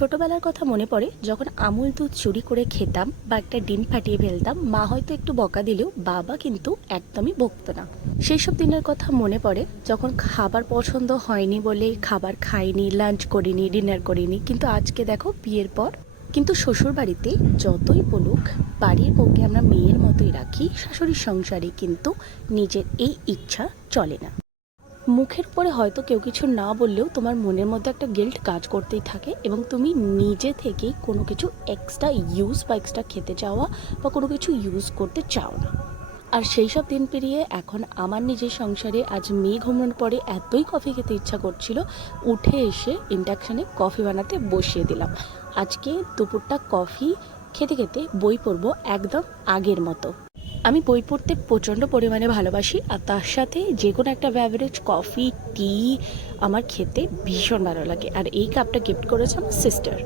ছোটবেলার কথা মনে পড়ে যখন আমুল দুধ চুরি করে খেতাম বা একটা ডিম ফাটিয়ে ফেলতাম। মা হয়তো একটু বকা দিলেও বাবা কিন্তু একদমই বকতো না। সেই সব দিনের কথা মনে পড়ে যখন খাবার পছন্দ হয়নি বলে খাবার খাইনি, লাঞ্চ করিনি, ডিনার করিনি। কিন্তু আজকে দেখো বিয়ের পর কিন্তু শ্বশুর বাড়িতে যতই বলুক বাড়ির বউকে আমরা মেয়ের মতোই রাখি, শাশুড়ির সংসারে কিন্তু নিজের এই ইচ্ছা চলে না। মুখের উপরে হয়তো কেউ কিছু না বললেও তোমার মনের মধ্যে একটা গিল্ট কাজ করতেই থাকে এবং তুমি নিজে থেকেই কোনো কিছু এক্সট্রা ইউজ বা এক্সট্রা খেতে চাওয়া বা কোনো কিছু ইউজ করতে চাও না। আর সেই সব দিন পেরিয়ে এখন আমার নিজের সংসারে আজ মেয়ে ঘুমানোর পরে এতই কফি খেতে ইচ্ছা করছিল, উঠে এসে ইন্ডাকশানে কফি বানাতে বসিয়ে দিলাম। আজকে দুপুরটা কফি খেতে খেতে বই পড়বো একদম আগের মতো। আমি বই পড়তে প্রচণ্ড পরিমাণে ভালোবাসি, আর তার সাথে যে কোনো একটা বেভারেজ, কফি, টি আমার খেতে ভীষণ ভালো লাগে। আর এই কাপটা গিফট করেছে আমার সিস্টার।